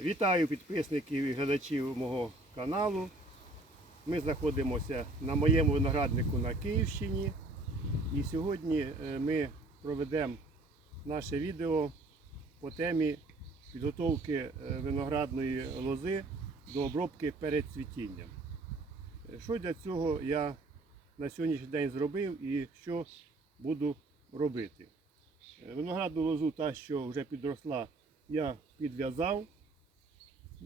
Вітаю підписників і глядачів мого каналу. Ми знаходимося на моєму винограднику на Київщині. І сьогодні е, ми проведемо наше відео по темі підготовки е, виноградної лози до обробки перед цвітінням. Е, Що для цього я на сьогоднішній день зробив і що буду робити? Виноградну лозу, та, що вже підросла, я підв'язав.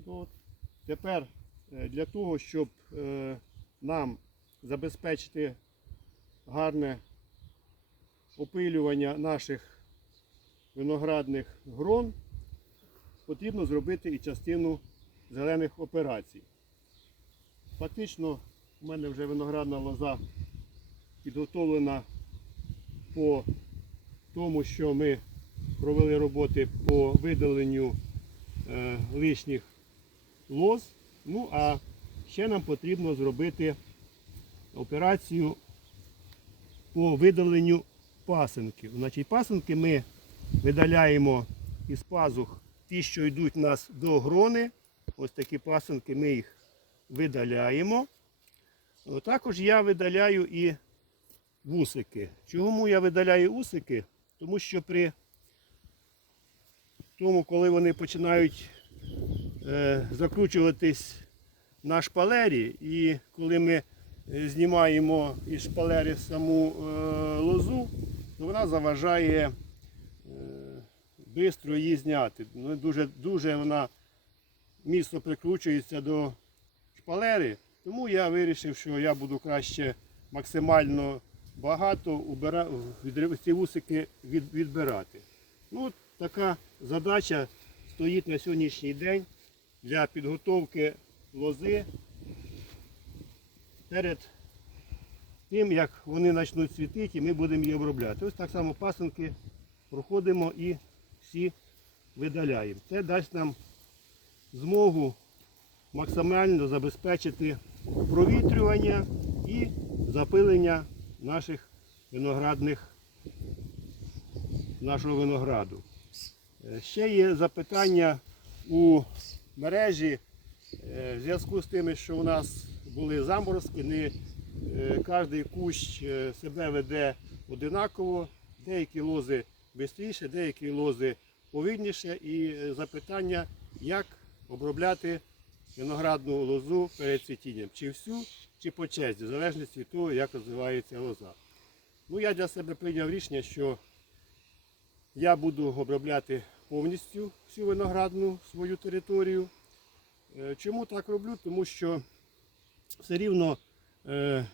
От. Тепер е, для того, щоб е, нам забезпечити гарне опилювання наших виноградних грон, потрібно зробити і частину зелених операцій. Фактично, у мене вже виноградна лоза підготовлена по тому, що ми провели роботи по видаленню е, лишніх лоз. Ну а ще нам потрібно зробити операцію по видаленню пасинків. Значить, пасинки ми видаляємо із пазух ті, що йдуть у нас до грони. Ось такі пасинки ми їх видаляємо. Також я видаляю і вусики. Чому я видаляю усики? Тому що при тому, коли вони починають закручуватись на шпалері, і коли ми е, знімаємо із шпалери саму е, лозу, то вона заважає швидко її зняти. Ну, дуже, дуже вона міцно прикручується до шпалери, тому я вирішив, що я буду краще максимально багато убира... ці вусики від... відбирати. Ну, така задача стоїть на сьогоднішній день для підготовки лози перед тим, як вони почнуть цвітити, і ми будемо її обробляти. Ось так само пасинки проходимо і всі видаляємо. Це дасть нам змогу максимально забезпечити провітрювання і запилення наших виноградних нашого винограду. Е, Ще є запитання у мережі е, в зв'язку з тим, що у нас були заморозки, не кожен кущ е, себе веде одинаково, деякі лози швидше, деякі лози повільніше. І е, запитання, як обробляти виноградну лозу перед цвітінням, чи всю, чи по черзі, в залежності від того, як розвивається лоза. Ну, я для себе прийняв рішення, що я буду обробляти повністю всю виноградну свою територію. Е, Чому так роблю? Тому що все рівно е,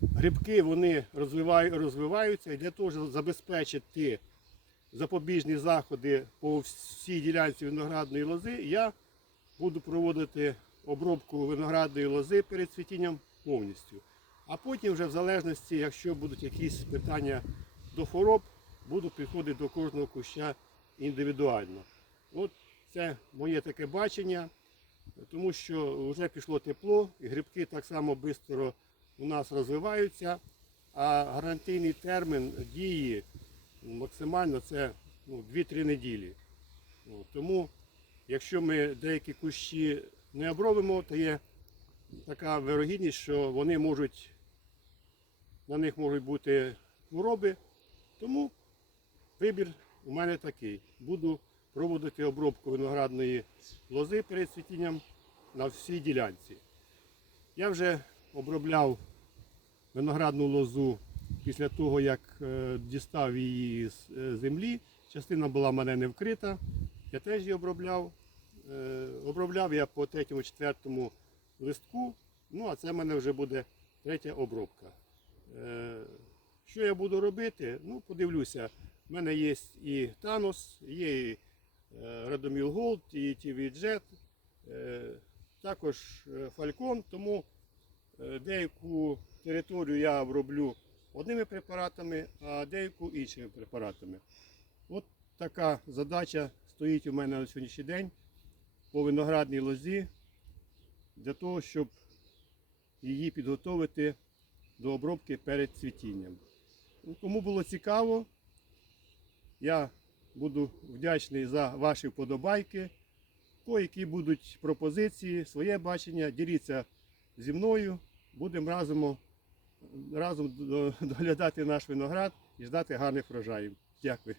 грибки вони розвиваються і для того, щоб забезпечити запобіжні заходи по всій ділянці виноградної лози, я буду проводити обробку виноградної лози перед цвітінням повністю. А потім, вже в залежності, якщо будуть якісь питання до хвороб, буду підходити до кожного куща індивідуально. От це моє таке бачення, тому що вже пішло тепло, і грибки так само швидко у нас розвиваються, а гарантійний термін дії максимально це ну, 2-3 неділі. Тому, якщо ми деякі кущі не обробимо, то є така вирогідність, що вони можуть, на них можуть бути хвороби. Тому вибір у мене такий. Буду проводити обробку виноградної лози перед цвітінням на всій ділянці. Я вже обробляв виноградну лозу після того, як е, дістав її з е, землі. Частина була в мене не вкрита. Я теж її обробляв. Е, Обробляв я по третьому, четвертому листку. Ну, а це в мене вже буде третя обробка. Що я буду робити? Ну, подивлюся. У мене є і Танос, є і е, Radomil Gold, і Jet, е, також е, Falcon, тому деяку територію я оброблю одними препаратами, а деяку іншими препаратами. От така задача стоїть у мене на сьогоднішній день по виноградній лозі для того, щоб її підготовити до обробки перед цвітінням. Ну, Кому було цікаво, я буду вдячний за ваші вподобайки. які будуть пропозиції, своє бачення, діліться зі мною. Будемо разом, разом доглядати наш виноград і ждати гарних врожаїв. Дякую.